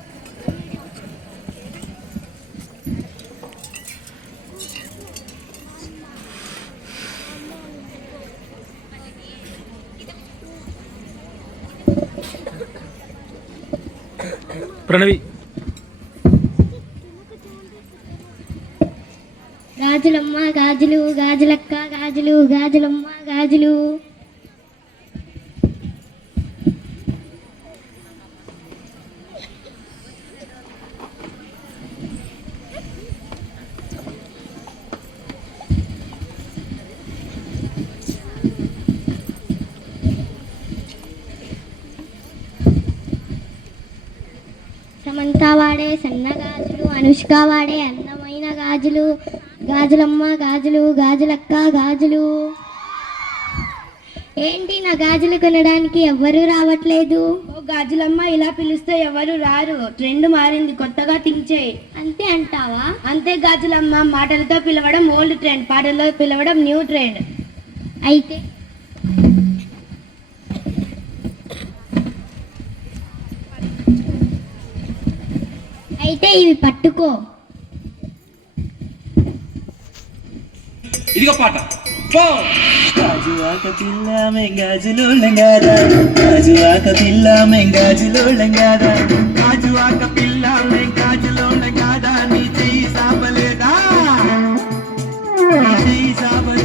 ప్రణవి. గాజులమ్మ గాజులు గాజులక్క గాజులు గాజులమ్మ గాజులు. సమంత వాడే సన్న గాజులు, అనుష్క వాడే అందమైన గాజులు. గాజులమ్మ గాజులు గాజులక్క గాజులు. ఏంటి నా గాజులు కొనడానికి ఎవ్వరూ రావట్లేదు? ఓ గాజులమ్మ, ఇలా పిలిస్తే ఎవరు రారు. ట్రెండ్ మారింది, కొత్తగా థింక్ చేయి. అంతే అంటావా? అంతే గాజులమ్మ, మాటలతో పిలవడం ఓల్డ్ ట్రెండ్, పాటలతో పిలవడం న్యూ ట్రెండ్. అయితే ఇవి పట్టుకో. ఇదిగో పాట. గాజువాక పిల్ల మెంగాజులో లంగారా, గాజువాక పిల్ల మెంగాజులో లంగారా, గాజువాక పిల్ల మెంగాజులో లంగారా. నీ చెయ్యి సాపలేదా, నీ చెయ్యి సాపలేదా.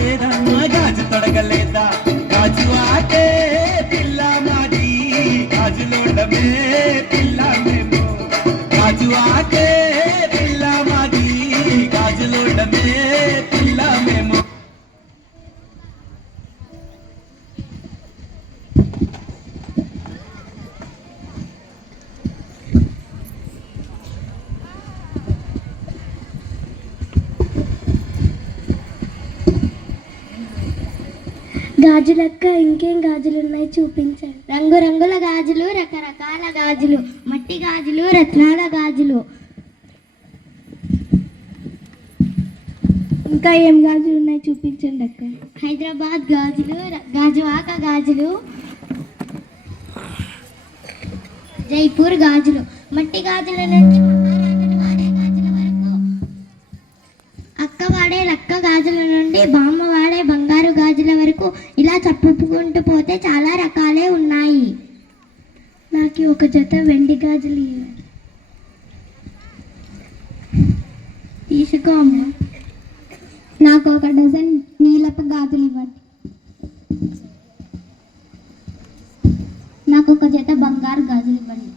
గాజులక్క ఇంకేం గాజులు ఉన్నాయి చూపించండి. రంగురంగుల గాజులు, రకరకాల గాజులు, మట్టి గాజులు, రత్నాల గాజులు. ఇంకా ఏం గాజులు ఉన్నాయి చూపించండి అక్క. హైదరాబాద్ గాజులు, గాజువాక గాజులు, జైపూర్ గాజులు. మట్టి గాజుల నుంచి మహారాజులు వాడే గాజుల వరకు, అక్క వాడే లక్క గాజుల నుండి బామ్మ వాడే బంగారు గాజుల వరకు ఇలా చెప్పుకుంటూ పోతే చాలా రకాలే ఉన్నాయి. నాకు ఒక జత వెండి గాజులు ఇవ్వండి. తీసుకో అమ్మ. నాకు ఒక డజన్ నీలపు గాజులు ఇవ్వండి. నాకు ఒక జత బంగారు గాజులు ఇవ్వండి.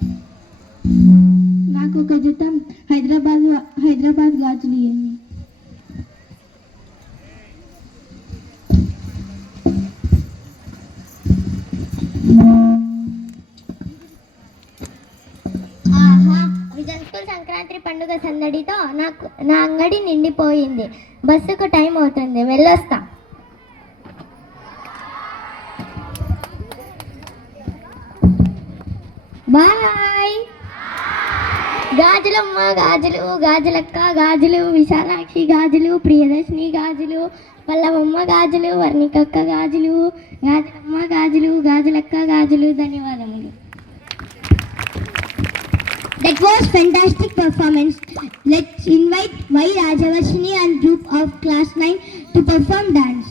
నాకు ఒక జత హైదరాబాద్ గాజులు ఇవ్వండి. విజయస్కూల్ సంక్రాంతి పండుగ సందడితో నా అంగడి నిండిపోయింది. బస్సుకు టైం అవుతుంది, వెళ్ళొస్తా. బాయ్. గాజులమ్మ గాజులు, గాజులక్క గాజులు, విశాలాక్షి గాజులు, ప్రియదర్శిని గాజులు, పల్లవమ్మ గాజులు, వర్ణికక్క గాజులు, గాజులమ్మ గాజులు, గాజులక్క గాజులు. ధన్యవాదములు. That was fantastic performance. Let's invite Y. Rajavarshini and group of class 9 to perform dance.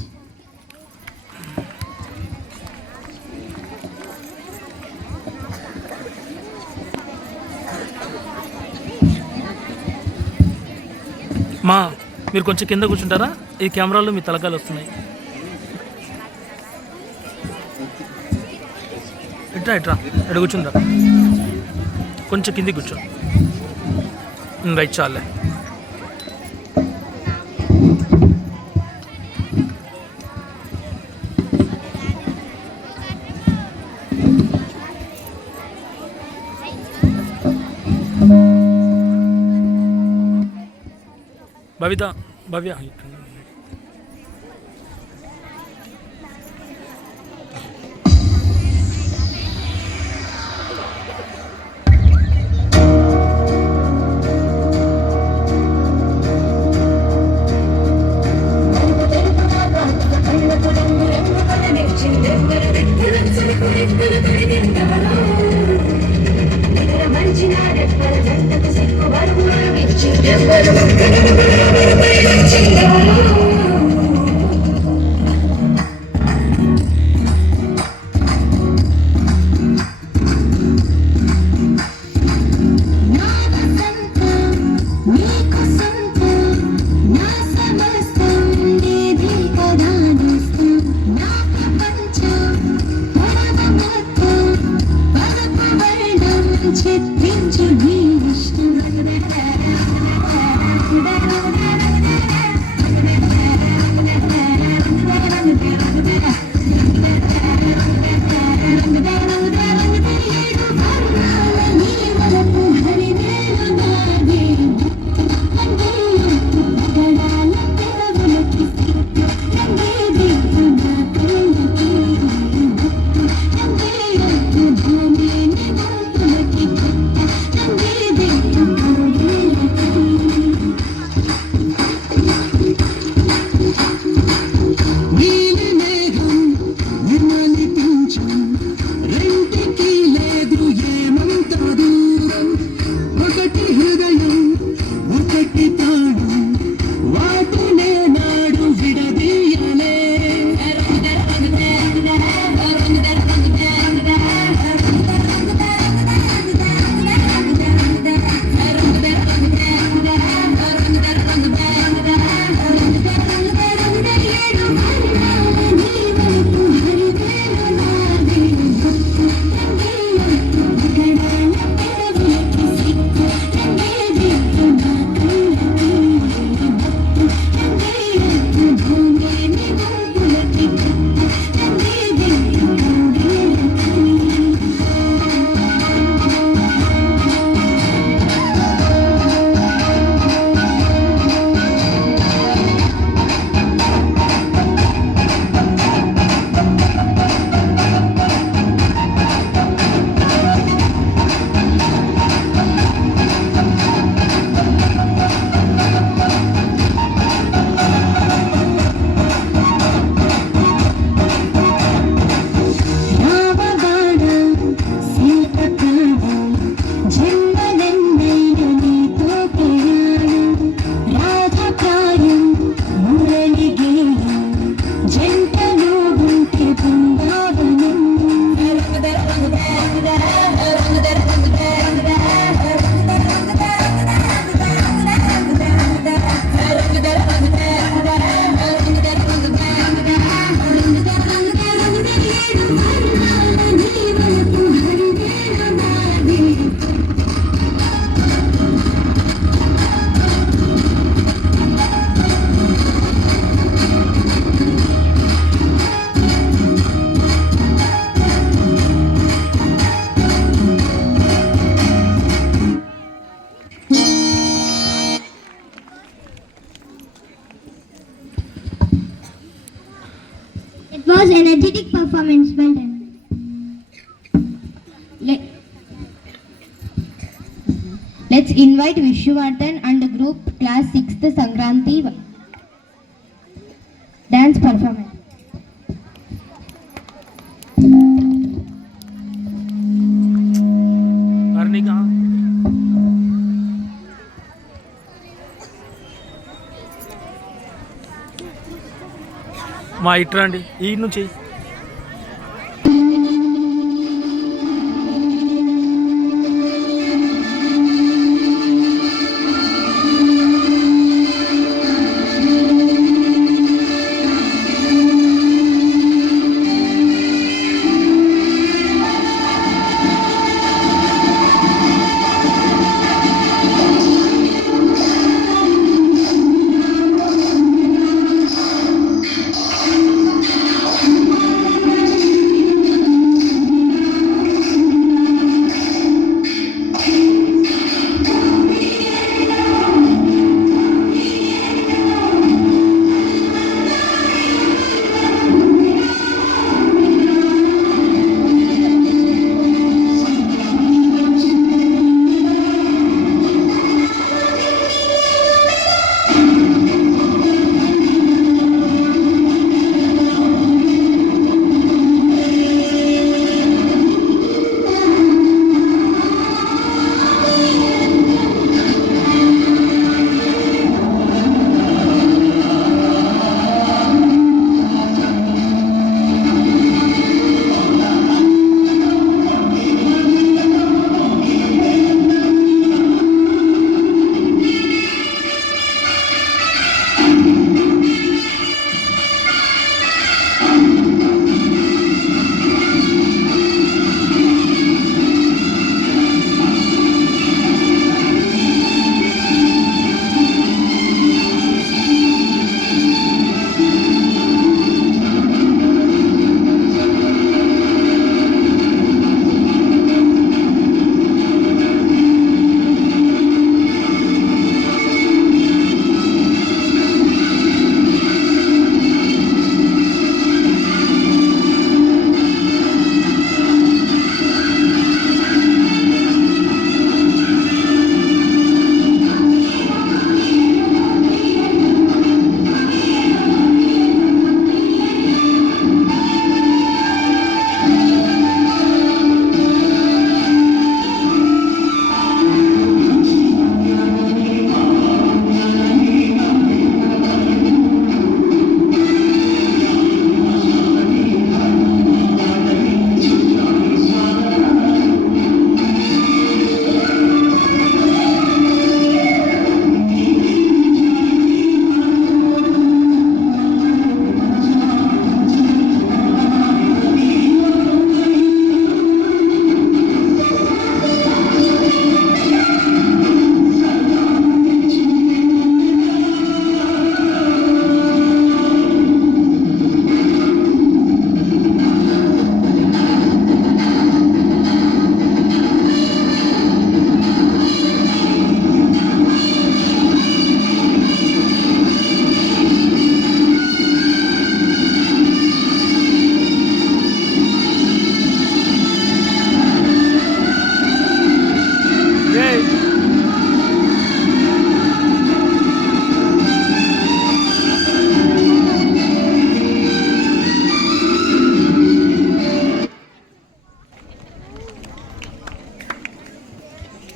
మా మీరు కొంచెం కింద కూర్చుంటారా? ఈ కెమెరాలో మీ తలకాయలు వస్తున్నాయి. ఇట్రా ఇట్రా ఎక్కడ కూర్చుందా? కొంచెం కింది కూర్చో. రైట్ చాలే. భవ్య Thank you. It was energetic performance. Well done. Let's invite Vishwardhan and the group class 6th Sankranti dance performance. करनी कहाँ మా ఇటు రండి ఈ నుంచి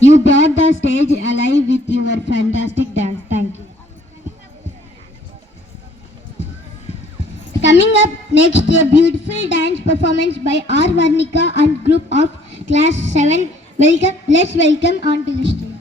You brought the stage alive with your fantastic dance. Thank you. Coming up next, a beautiful dance performance by R. Varnika and group of class 7. Welcome. Let's welcome onto the stage.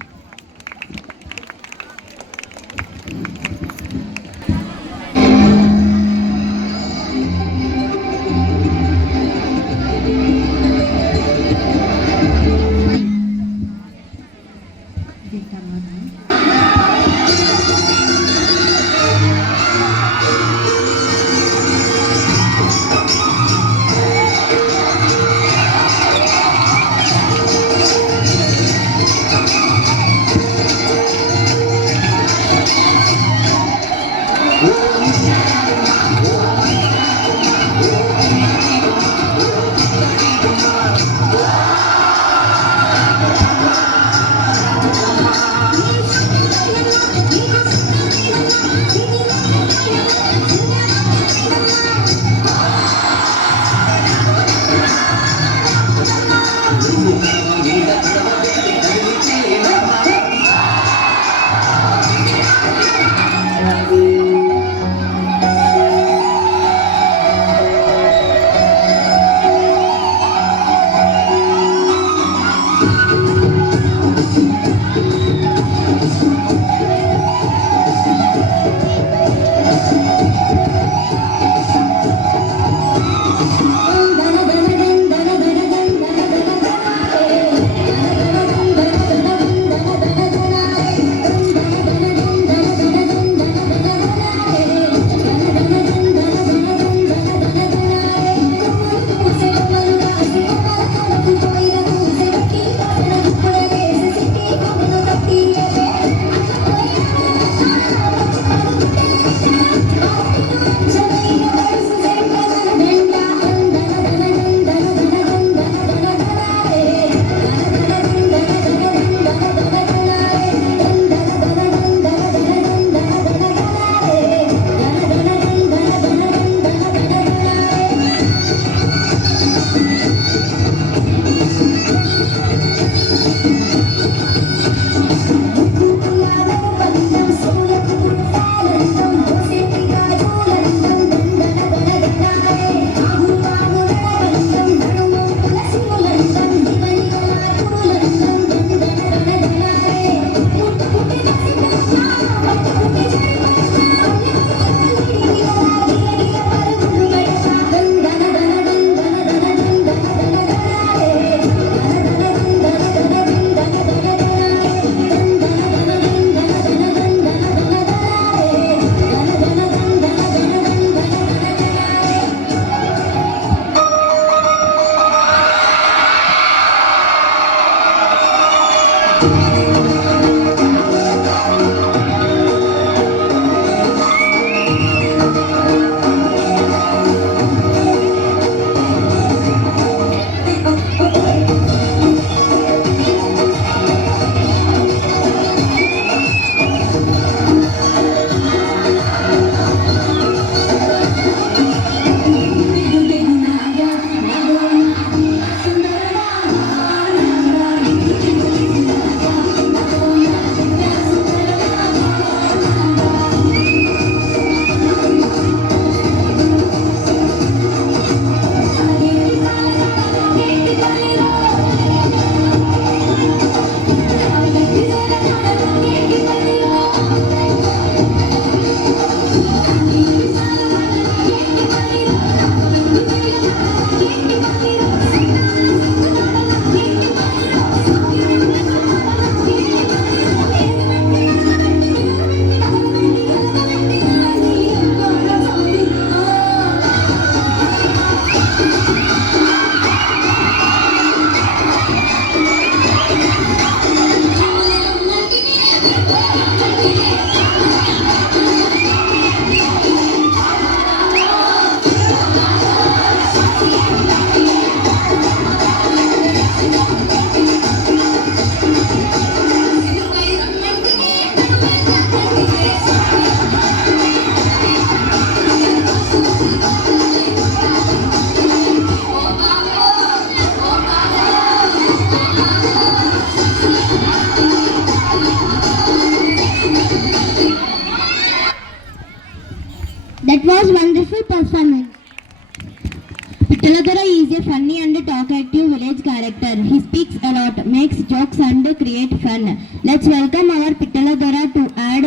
Pittaladara is a funny and talkative village character. He speaks a lot, makes jokes and create fun. Let's welcome our Pittaladara to add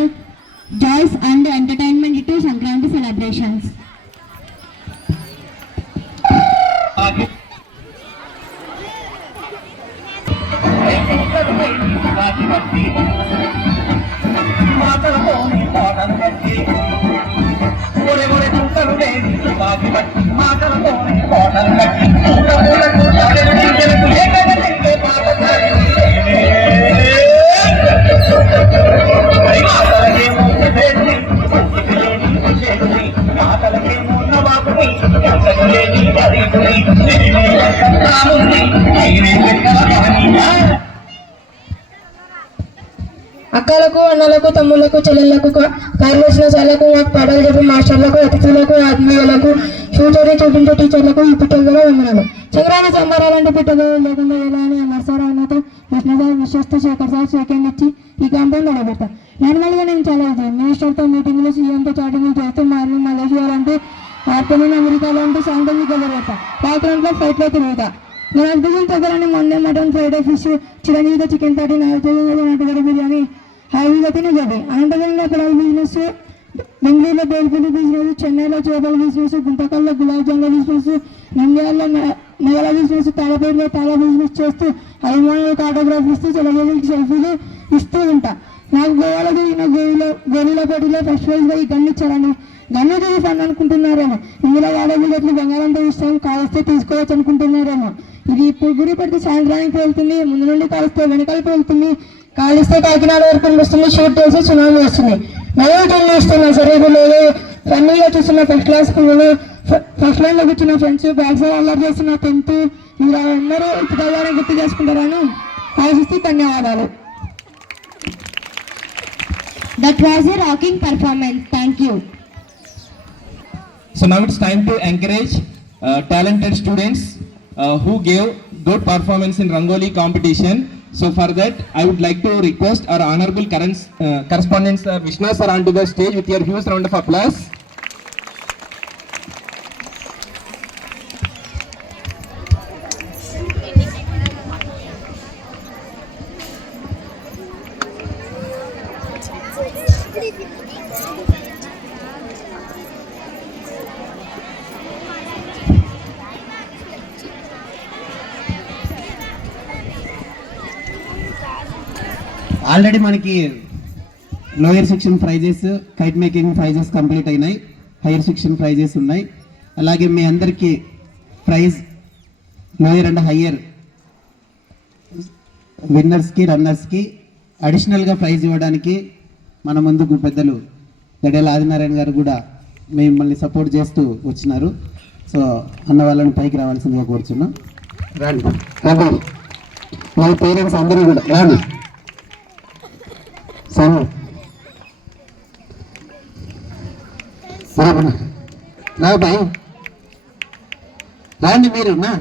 joys and entertainment to Sankranti celebrations. అక్కలకు అన్నలకు తమ్ముళ్లకు చెల్లెళ్లకు కార్యదర్శుల సార్లకు మాకు పాఠాలు చెప్పే మాస్టర్లకు అతిథులకు ఆత్మీయులకు future చూపించే టీచర్లకు ఈ పిట్టల వందనాలు. సంక్రాంతి సంబరాలంటే పిట్టలు లేకుండా ఎలా అని అన్నారు సార్. అన్నతో కృష్ణ సార్ విశ్వస్తు శేఖర్ సార్ సెకండ్ ఇచ్చి ఈ క్యాంపెయిన్ నిలబెడతాను. నార్మల్గా నేను చాలా ఇది మినిస్టర్తో మీటింగ్లు సీఎంతో చాటింగ్లు చేస్తూ మార్నింగ్ మలేషియా అంటే ఆఫ్టర్నూన్ అమెరికాలో అంటే సాయంత్రం గెలబెడతా. రాత్రంట్లో ఫ్లైట్లో తిరుగుతా. నేను అద్భుతం తగ్గలని మండే మటన్ ఫ్రైడ్ ఫిష్ చిరంజీవితో చికెన్ థర్టీ నాటుగడ్డ బిర్యానీ హైవేగా తినేది. అనంతపురంలో పిల్లల బిజినెస్, బెంగళూరులో బేల్పూరి బిజినెస్, చెన్నైలో చేపల బిజినెస్, గుంటకల్లో గులాబ్ జాముల బిజినెస్, నంద్యాలలో నెగల బిజినెస్, తాళపేటలో తాళ బిజినెస్ చేస్తూ అభిమానులకు ఆటోగ్రాఫ్ ఇస్తూ సెలబ్రిటీకి సెల్ఫీలు ఇస్తూ ఉంటా. నాకు గోవాలో జరిగిన గోలీల పోటీలో ఫస్ట్ ప్రైజ్గా ఈ గన్ను ఇచ్చారని గన్ను చూసి ఫండ్ అనుకుంటున్నారేమో. ఇందులో యాభై బుల్లెట్లు బంగారంతో ఇస్తాం, కాలిస్తే తీసుకోవచ్చు అనుకుంటున్నారేమో. ఇది ఇప్పుడు గురి పెడితే సాయంత్రానికి వెళ్తుంది, ముందు నుండి కాలిస్తే వెనకాలకి వెళ్తుంది, కాలిస్తే కాకినాడ వరకు వస్తుంది, షూట్ చేసి సునామీ వస్తుంది. నలుగురు ఇస్తున్నారు సరే. ఇప్పుడు లేదు ఫన్నీగా చూస్తున్న ఫస్ట్ క్లాస్ పిల్లలు, ఫస్ట్ లైన్లో కూర్చున్న ఫ్రెండ్స్, బ్యాక్ సైడ్ అల్లరి చేస్తున్న 10th మీరు అందరూ ఇప్పుడు గుర్తు చేసుకుంటారని ఆశిస్తూ ధన్యవాదాలు. That was a rocking performance. Thank you. So now it's time to encourage talented students who gave good performance in Rangoli competition. So for that, I would like to request our honorable correspondent Vishnu sir onto the stage with your huge round of applause. Already మనకి lower section prizes, kite making prizes complete అయినాయి. Higher section prizes ఉన్నాయి. అలాగే మీ అందరికీ prize lower and higher విన్నర్స్కి, రన్నర్స్కి అడిషనల్గా prize ఇవ్వడానికి మన ముందుకు పెద్దలు గడేల ఆదినారాయణ గారు కూడా మిమ్మల్ని సపోర్ట్ చేస్తూ వచ్చినారు. సో అన్న వాళ్ళని పైకి రావాల్సిందిగా కోరుచున్నాం. రండి రండి, వాళ్ళ పేరెంట్స్ అందరూ కూడా రండి. సరే రా భయ్, రండి మీరు నా